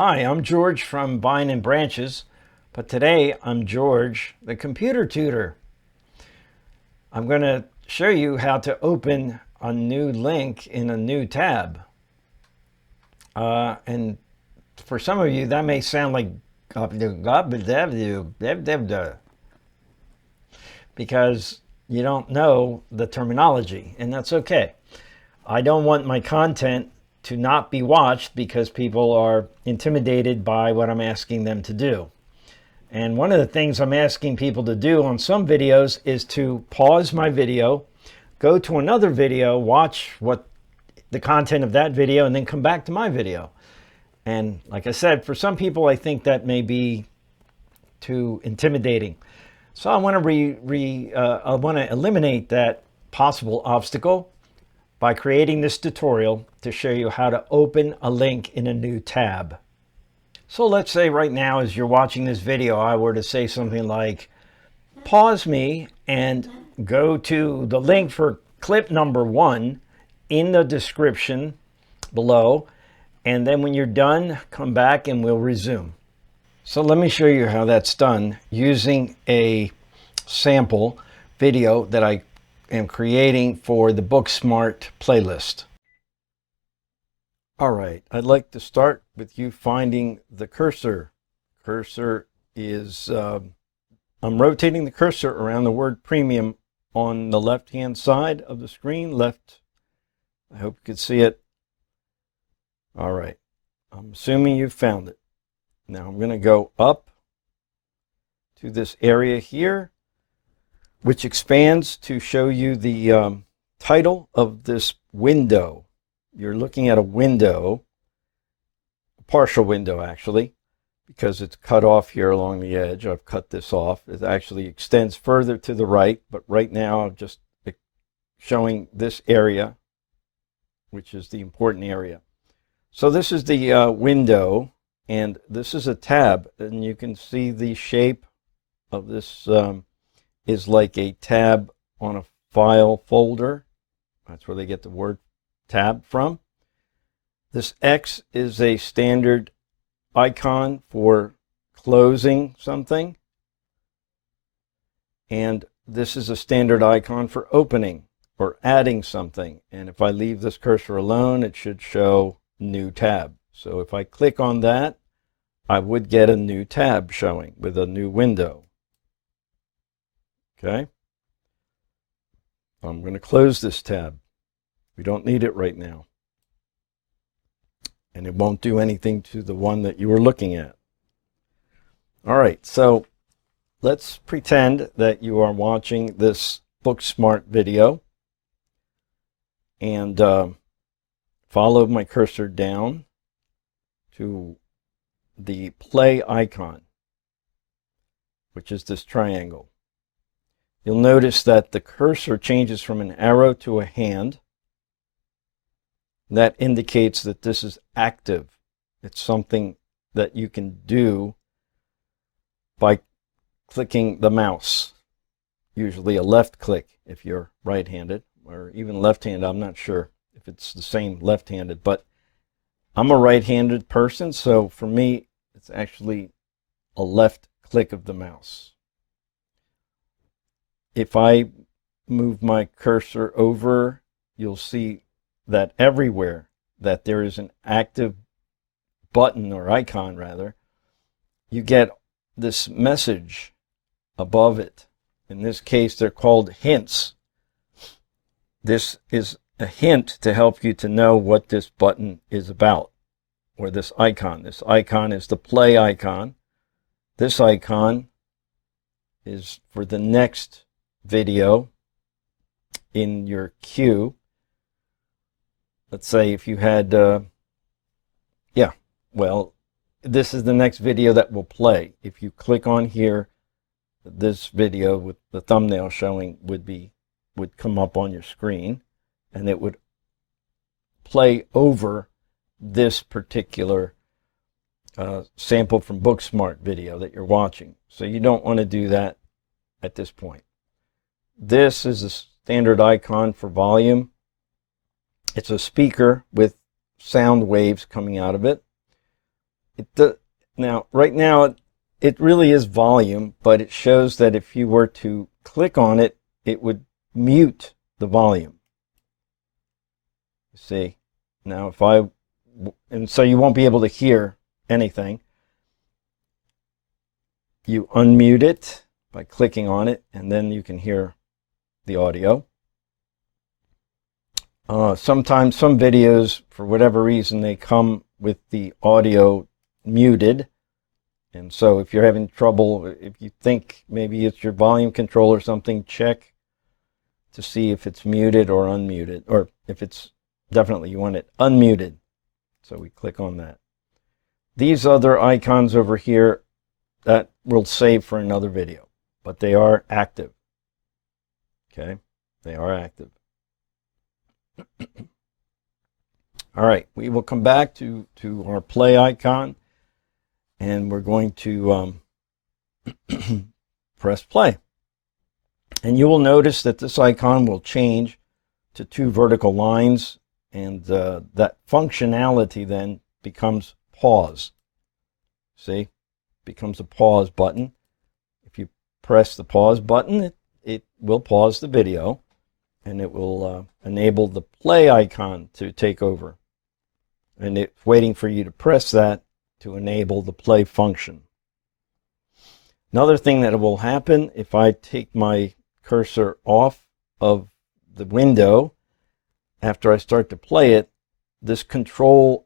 Hi, I'm George from Vine and Branches, but today I'm George, the computer tutor. I'm going to show you how to open a new link in a new tab. And for some of you, that may sound like because you don't know the terminology, and that's okay. I don't want my content to not be watched because people are intimidated by what I'm asking them to do. And one of the things I'm asking people to do on some videos is to pause my video, go to another video, watch what the content of that video, and then come back to my video. And like I said, for some people, I think that may be too intimidating. So I want to eliminate that possible obstacle by creating this tutorial to show you how to open a link in a new tab. So let's say right now as you're watching this video, I were to say something like, pause me and go to the link for clip number 1 in the description below. And then when you're done, come back and we'll resume. So let me show you how that's done using a sample video that I am creating for the Booksmart playlist. All right, I'd like to start with you finding the cursor. Cursor is, I'm rotating the cursor around the word premium on the left-hand side of the screen, left. I hope you can see it. All right, I'm assuming you found it. Now I'm going to go up to this area here, which expands to show you the title of this window. You're looking at a window, a partial window actually, because it's cut off here along the edge. I've cut this off. It actually extends further to the right, but right now I'm just showing this area, which is the important area. So this is the window, and this is a tab, and you can see the shape of this is like a tab on a file folder. That's where they get the word tab from. This X is a standard icon for closing something, and this is a standard icon for opening or adding something. And if I leave this cursor alone, it should show new tab. So if I click on that, I would get a new tab showing with a new window. Okay, I'm going to close this tab. We don't need it right now. And it won't do anything to the one that you were looking at. All right, so let's pretend that you are watching this Booksmart video and follow my cursor down to the play icon, which is this triangle. You'll notice that the cursor changes from an arrow to a hand. That indicates that this is active. It's something that you can do by clicking the mouse, usually a left click if you're right-handed, or even left-handed. I'm not sure if it's the same left-handed, but I'm a right-handed person, so for me it's actually a left click of the mouse. If I move my cursor over, you'll see that everywhere that there is an active button or icon rather, you get this message above it. In this case, they're called hints. This is a hint to help you to know what this button is about, or this icon. This icon is the play icon. This icon is for the next video in your queue. Let's say if you had, this is the next video that will play. If you click on here, this video with the thumbnail showing would come up on your screen, and it would play over this particular sample from Booksmart video that you're watching. So you don't want to do that at this point. This is a standard icon for volume. It's a speaker with sound waves coming out of it. Now, right now, it really is volume, but it shows that if you were to click on it, it would mute the volume. See, now and so you won't be able to hear anything. You unmute it by clicking on it, and then you can hear the audio. Sometimes some videos, for whatever reason, they come with the audio muted. And so if you're having trouble, if you think maybe it's your volume control or something, check to see if it's muted or unmuted, or if it's definitely you want it unmuted. So we click on that. These other icons over here, that we'll save for another video, but they are active. Okay, they are active. All right, we will come back to our play icon, and we're going to press play. And you will notice that this icon will change to 2 vertical lines, and that functionality then becomes pause. See, becomes a pause button. If you press the pause button, it will pause the video, and it will enable the play icon to take over. And it's waiting for you to press that to enable the play function. Another thing that will happen if I take my cursor off of the window after I start to play it, these controls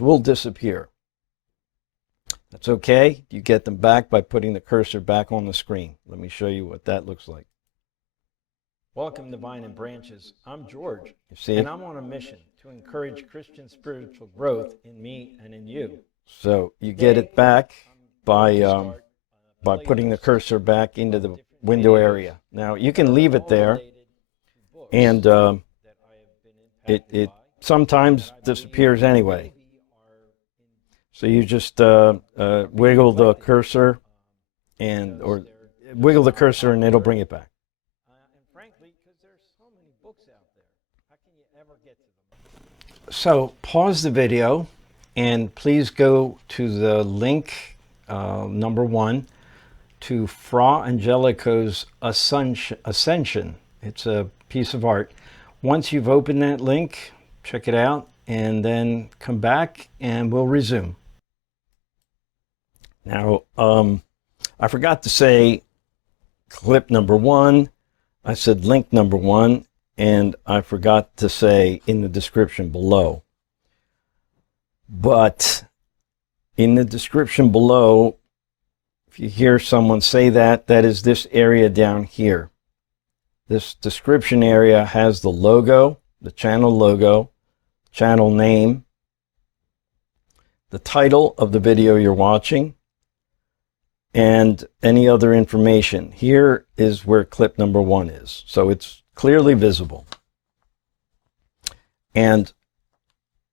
will disappear. That's okay. You get them back by putting the cursor back on the screen. Let me show you what that looks like. Welcome to Vine and Branches. I'm George, and I'm on a mission to encourage Christian spiritual growth in me and in you. So you get it back by putting the cursor back into the window area. Now you can leave it there, and it sometimes disappears anyway. So you just wiggle the cursor, or wiggle the cursor, and it'll bring it back. And frankly, because there's so many books out there, how can you ever get to them? So pause the video, and please go to the link number 1 to Fra Angelico's Ascension. It's a piece of art. Once you've opened that link, check it out, and then come back, and we'll resume. Now, I forgot to say clip number 1. I said link number 1, and I forgot to say in the description below. But in the description below, if you hear someone say that, that is this area down here. This description area has the logo, the channel logo, channel name, the title of the video you're watching, and any other information. Here is where clip number 1 is. So it's clearly visible. And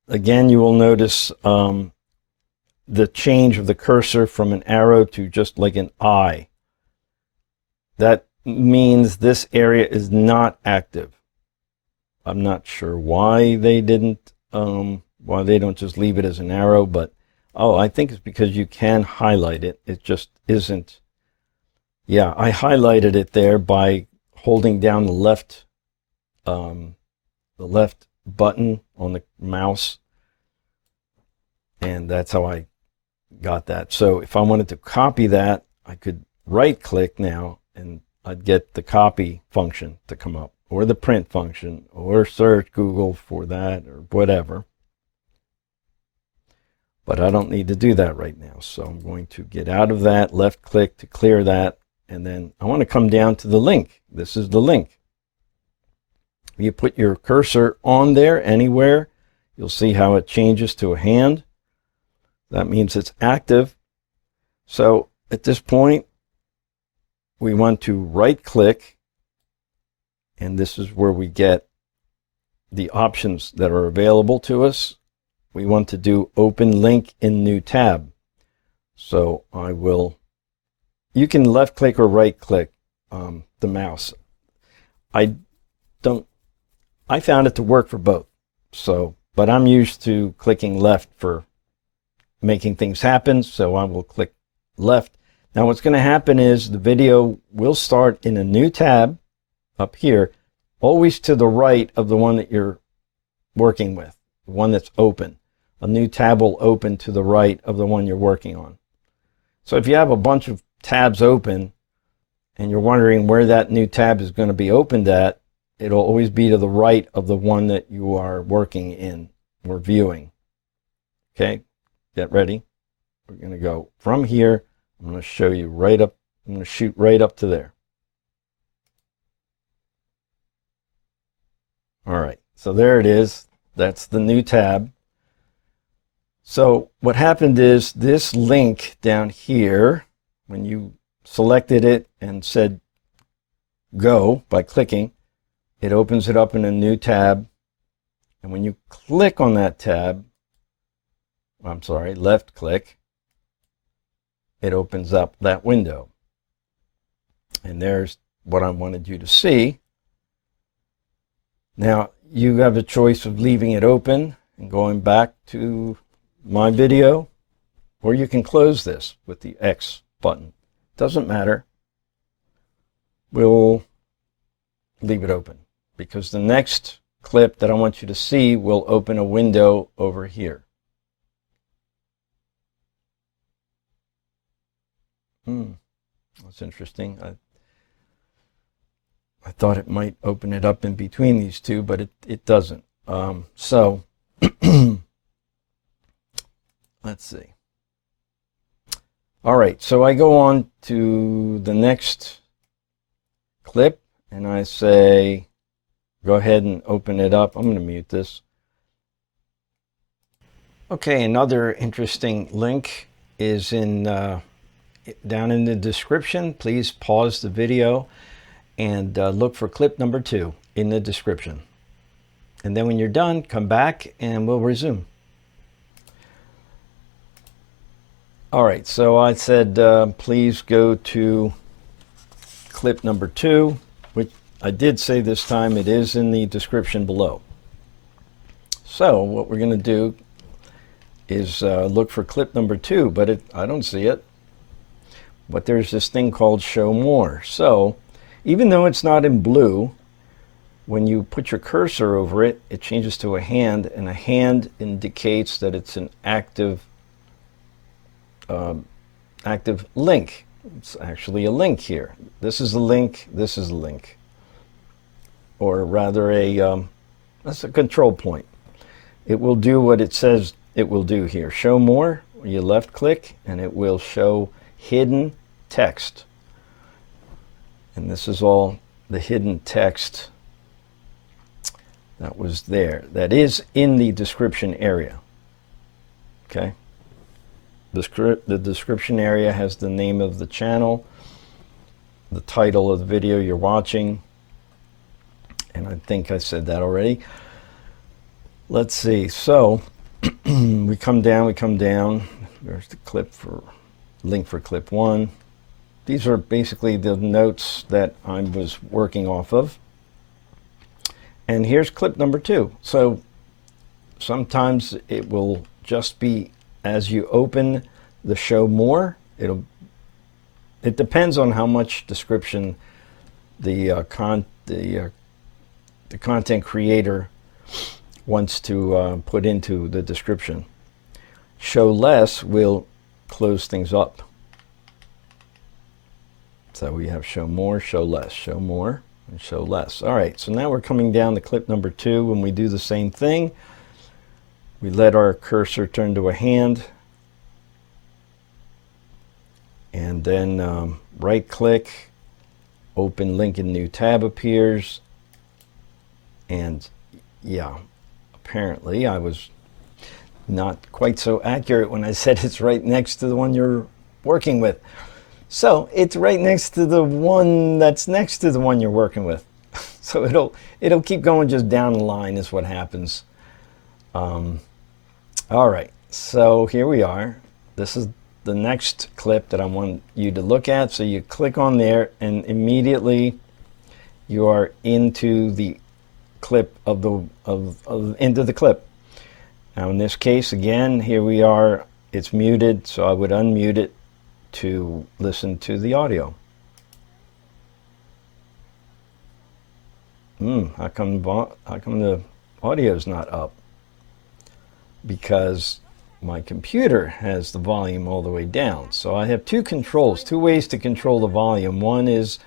again, you will notice the change of the cursor from an arrow to just like an eye. That means this area is not active. I'm not sure why they didn't, why they don't just leave it as an arrow, but I think it's because you can highlight it. It just isn't. Yeah, I highlighted it there by holding down the left button on the mouse, and that's how I got that. So if I wanted to copy that, I could right click now, and I'd get the copy function to come up, or the print function, or search Google for that, or whatever. But I don't need to do that right now. So I'm going to get out of that, left click to clear that, and then I want to come down to the link. This is the link. You put your cursor on there anywhere, you'll see how it changes to a hand. That means it's active. So at this point, we want to right click, and this is where we get the options that are available to us. We want to do open link in new tab. So you can left click or right click the mouse. I found it to work for both. So, but I'm used to clicking left for making things happen. So I will click left. Now what's going to happen is the video will start in a new tab up here, always to the right of the one that you're working with, the one that's open. A new tab will open to the right of the one you're working on. So if you have a bunch of tabs open and you're wondering where that new tab is going to be opened at, it'll always be to the right of the one that you are working in or viewing. Okay, get ready. We're going to go from here. I'm going to show you right up. I'm going to shoot right up to there. All right, so there it is. That's the new tab. So what happened is this link down here, when you selected it and said go by clicking, it opens it up in a new tab. And when you click on that tab, I'm sorry, left click, it opens up that window. And there's what I wanted you to see. Now, you have a choice of leaving it open and going back to my video, or you can close this with the X button. Doesn't matter. We'll leave it open because the next clip that I want you to see will open a window over here. That's interesting. I thought it might open it up in between these two, but it doesn't. So let's see. All right, so I go on to the next clip and I say, go ahead and open it up. I'm going to mute this. Okay, another interesting link is in down in the description. Please pause the video and look for clip number 2 in the description. And then when you're done, come back and we'll resume. All right, so I said please go to clip number 2, which I did say this time. It is in the description below. So what we're going to do is look for clip number 2, but I don't see it. But there's this thing called show more. So even though it's not in blue, when you put your cursor over it, it changes to a hand, and a hand indicates that it's an active link. It's actually a link here. This is a link, this is a link. Or rather that's a control point. It will do what it says it will do here. Show more, you left click, and it will show hidden text. And this is all the hidden text that was there. That is in the description area. Okay? The description area has the name of the channel, the title of the video you're watching, and I think I said that already. Let's see. So we come down. There's the link for clip 1. These are basically the notes that I was working off of. And here's clip number 2. So sometimes it will just be as you open the show more. It depends on how much description the content creator wants to put into the description. Show less will close things up. So we have show more, show less, show more, and show less. All right, so now we're coming down to clip number 2. When we do the same thing, we let our cursor turn to a hand, and then right click, open link in new tab appears, and yeah, apparently I was not quite so accurate when I said it's right next to the one you're working with. So it's right next to the one that's next to the one you're working with. So it'll keep going just down the line is what happens. All right, so here we are. This is the next clip that I want you to look at. So you click on there and immediately you are into the clip into the clip. Now in this case, again, here we are it's muted, so I would unmute it to listen to the audio. How come the audio is not up? Because my computer has the volume all the way down. So I have two controls, two ways to control the volume. One is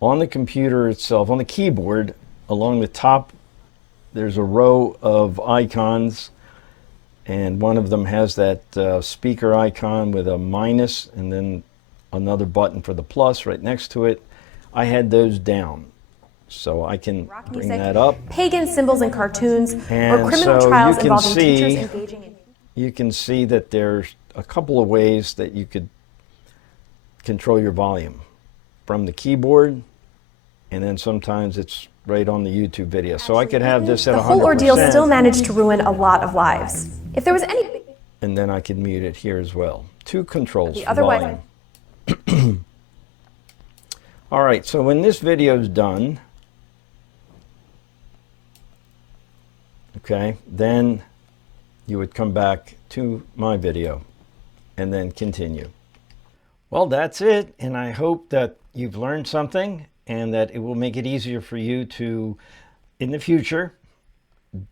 on the computer itself, on the keyboard, along the top, there's a row of icons, and one of them has that speaker icon with a minus and then another button for the plus right next to it. I had those down. So I can bring that up. Pagan symbols and cartoons, and or criminal so trials you can involving see, teachers engaging in... You can see that there's a couple of ways that you could control your volume. From the keyboard, and then sometimes it's right on the YouTube video. So I could have this at 100%. The whole ordeal still managed to ruin a lot of lives. If there was any... And then I could mute it here as well. Two controls for otherwise... volume. All right, so when this video is done, okay, then you would come back to my video and then continue. Well, that's it, and I hope that you've learned something and that it will make it easier for you to, in the future,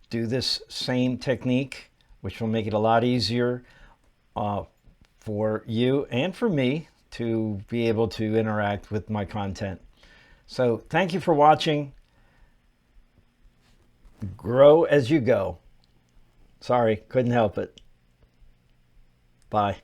do this same technique, which will make it a lot easier for you and for me to be able to interact with my content. So thank you for watching. Grow as you go. Sorry, couldn't help it. Bye.